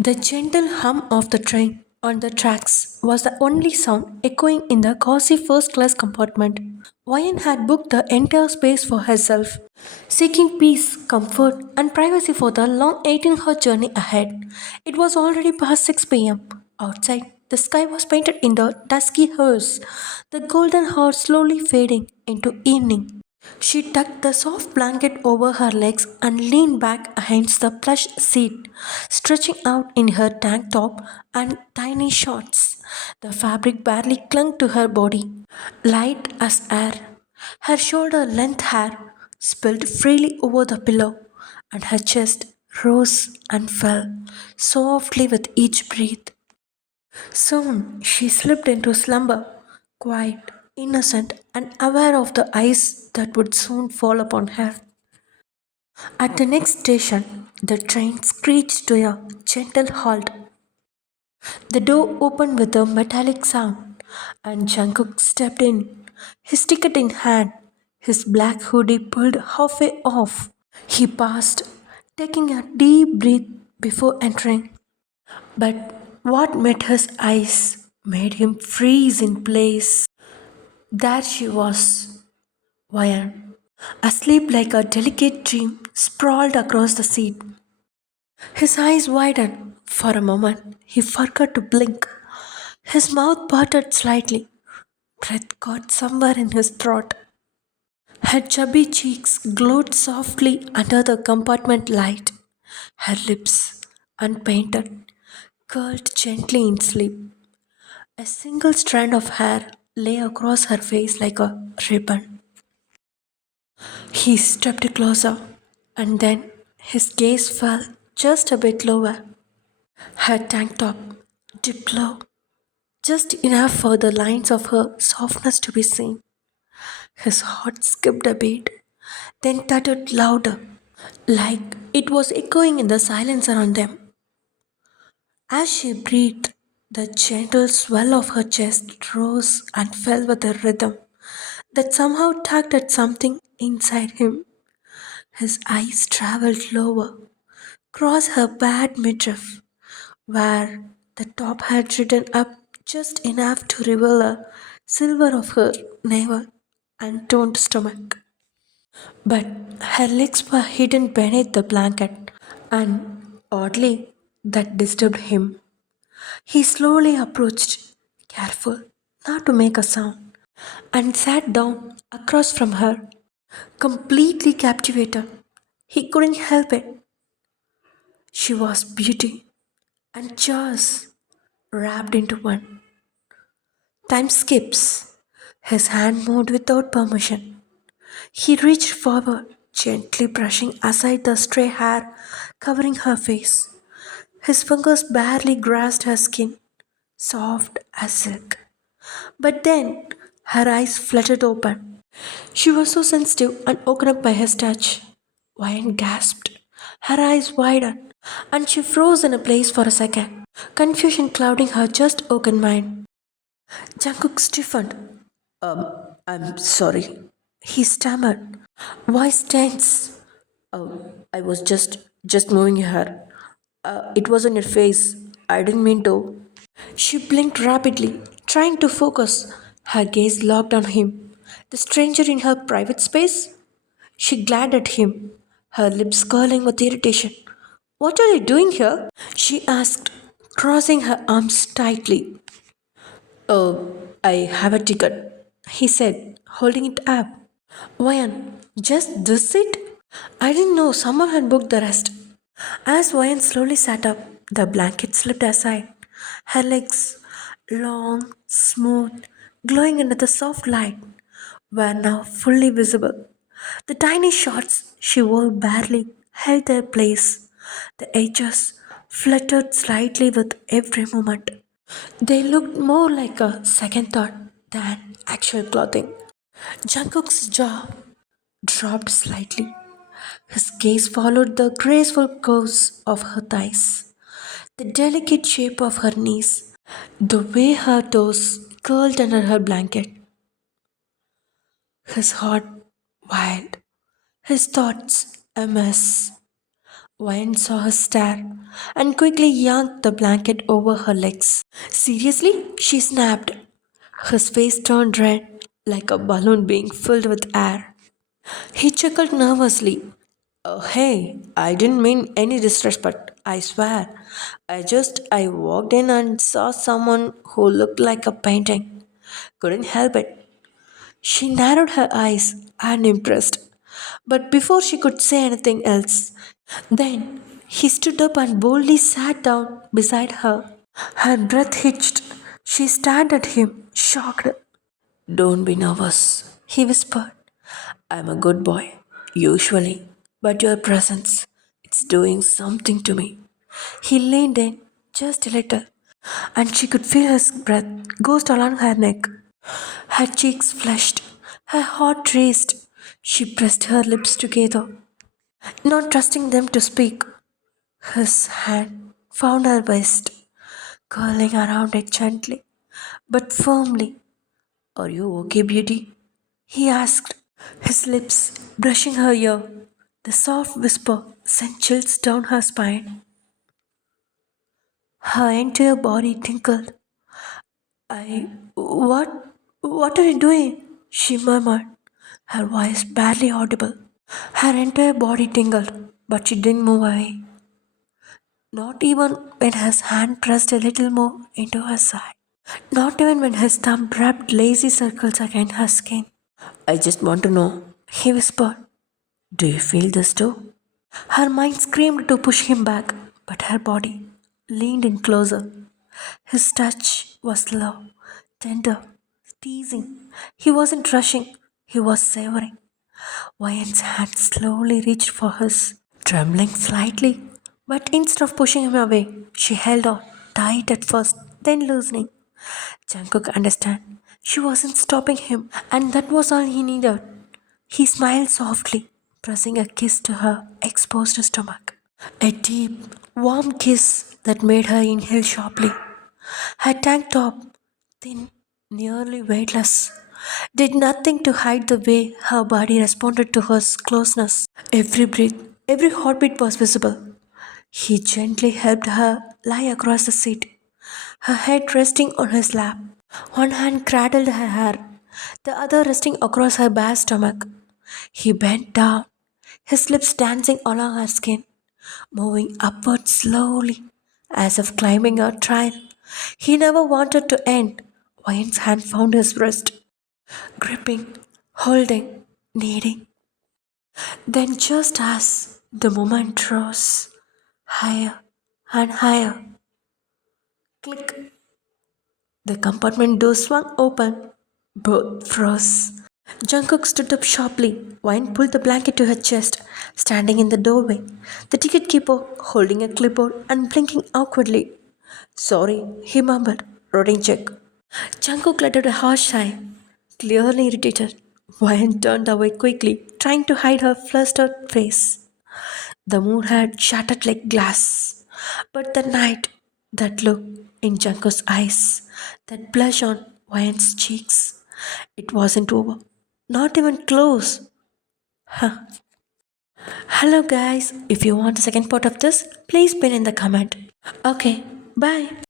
The gentle hum of the train on the tracks was the only sound echoing in the cozy first class compartment. Wayan had booked the entire space for herself, seeking peace, comfort, and privacy for the long 18-hour journey ahead. It was already past 6 p.m. Outside, the sky was painted in the dusky hues, the golden hour slowly fading into evening. She tucked the soft blanket over her legs and leaned back against the plush seat, stretching out in her tank top and tiny shorts. The fabric barely clung to her body, light as air. Her shoulder length hair spilled freely over the pillow, and her chest rose and fell softly with each breath. Soon she slipped into slumber, quiet, innocent, and aware of the eyes that would soon fall upon her. At the next station, the train screeched to a gentle halt. The door opened with a metallic sound, and Jungkook stepped in, his ticket in hand, his black hoodie pulled halfway off. He passed, taking a deep breath before entering. But what met his eyes made him freeze in place. There she was, Wayan, asleep like a delicate dream, sprawled across the seat. His eyes widened. For a moment, he forgot to blink. His mouth parted slightly. Breath caught somewhere in his throat. Her chubby cheeks glowed softly under the compartment light. Her lips, unpainted, curled gently in sleep. A single strand of hair lay across her face like a ribbon. He stepped closer, and then his gaze fell just a bit lower. Her tank top dipped low, just enough for the lines of her softness to be seen. His heart skipped a beat, then thundered louder, like it was echoing in the silence around them. As she breathed, the gentle swell of her chest rose and fell with a rhythm that somehow tugged at something inside him. His eyes traveled lower, across her bad midriff, where the top had ridden up just enough to reveal a silver of her navel and toned stomach. But her legs were hidden beneath the blanket, and oddly, that disturbed him. He slowly approached, careful not to make a sound, and sat down across from her, completely captivated. He couldn't help it. She was beauty and chores wrapped into one. Time skips. His hand moved without permission. He reached forward, gently brushing aside the stray hair covering her face. His fingers barely grasped her skin, soft as silk. But then her eyes fluttered open. She was so sensitive and woken up by his touch. Wyan gasped. Her eyes widened, and she froze in a place for a second, confusion clouding her just woken mind. Jungkook stiffened. I'm sorry. He stammered, voice tense. Oh, I was just moving her. It was on your face. I didn't mean to. She blinked rapidly, trying to focus, her gaze locked on him. The stranger in her private space? She glared at him, her lips curling with irritation. What are you doing here? She asked, crossing her arms tightly. I have a ticket, he said, holding it up. Wayan, just this seat? I didn't know someone had booked the rest. As Wayan slowly sat up, the blanket slipped aside. Her legs, long, smooth, glowing under the soft light, were now fully visible. The tiny shorts she wore barely held their place. The edges fluttered slightly with every movement. They looked more like a second thought than actual clothing. Jungkook's jaw dropped slightly. His gaze followed the graceful curves of her thighs, the delicate shape of her knees, the way her toes curled under her blanket. His heart wild, his thoughts a mess. Wayne saw her stare and quickly yanked the blanket over her legs. Seriously? She snapped. His face turned red, like a balloon being filled with air. He chuckled nervously. Oh, hey, I didn't mean any disrespect, I swear. I walked in and saw someone who looked like a painting. Couldn't help it. She narrowed her eyes, unimpressed. But before she could say anything else, then he stood up and boldly sat down beside her. Her breath hitched. She stared at him, shocked. Don't be nervous, he whispered. I'm a good boy, usually, but your presence, it's doing something to me. He leaned in just a little, and she could feel his breath ghost along her neck. Her cheeks flushed, her heart raced. She pressed her lips together, not trusting them to speak. His hand found her waist, curling around it gently, but firmly. Are you okay, beauty? He asked, his lips brushing her ear. The soft whisper sent chills down her spine. Her entire body tingled. What are you doing? She murmured, her voice barely audible. Her entire body tingled, but she didn't move away. Not even when his hand pressed a little more into her side. Not even when his thumb rubbed lazy circles against her skin. I just want to know, he whispered. Do you feel this too? Her mind screamed to push him back, but her body leaned in closer. His touch was slow, tender, teasing. He wasn't rushing, he was savoring. Wyan's hand slowly reached for his, trembling slightly. But instead of pushing him away, she held on, tight at first, then loosening. Jungkook understood. She wasn't stopping him, and that was all he needed. He smiled softly, pressing a kiss to her exposed stomach. A deep, warm kiss that made her inhale sharply. Her tank top, thin, nearly weightless, did nothing to hide the way her body responded to his closeness. Every breath, every heartbeat was visible. He gently helped her lie across the seat, her head resting on his lap. One hand cradled her hair, the other resting across her bare stomach. He bent down, his lips dancing along her skin, moving upward slowly, as if climbing a trail. He never wanted to end. Wayne's hand found his wrist, gripping, holding, kneading. Then, just as the moment rose higher and higher, click, the compartment door swung open. Both froze. Jungkook stood up sharply. Wine pulled the blanket to her chest, standing in the doorway. The ticket keeper holding a clipboard and blinking awkwardly. Sorry, he mumbled, writing check. Jungkook uttered a harsh sigh, clearly irritated. Wine turned away quickly, trying to hide her flustered face. The moon had shattered like glass. But the night, that look in Jungkook's eyes, that blush on Wayan's cheeks, it wasn't over. Not even close. Huh. Hello guys, if you want a second part of this, please pin in the comment. Okay, bye.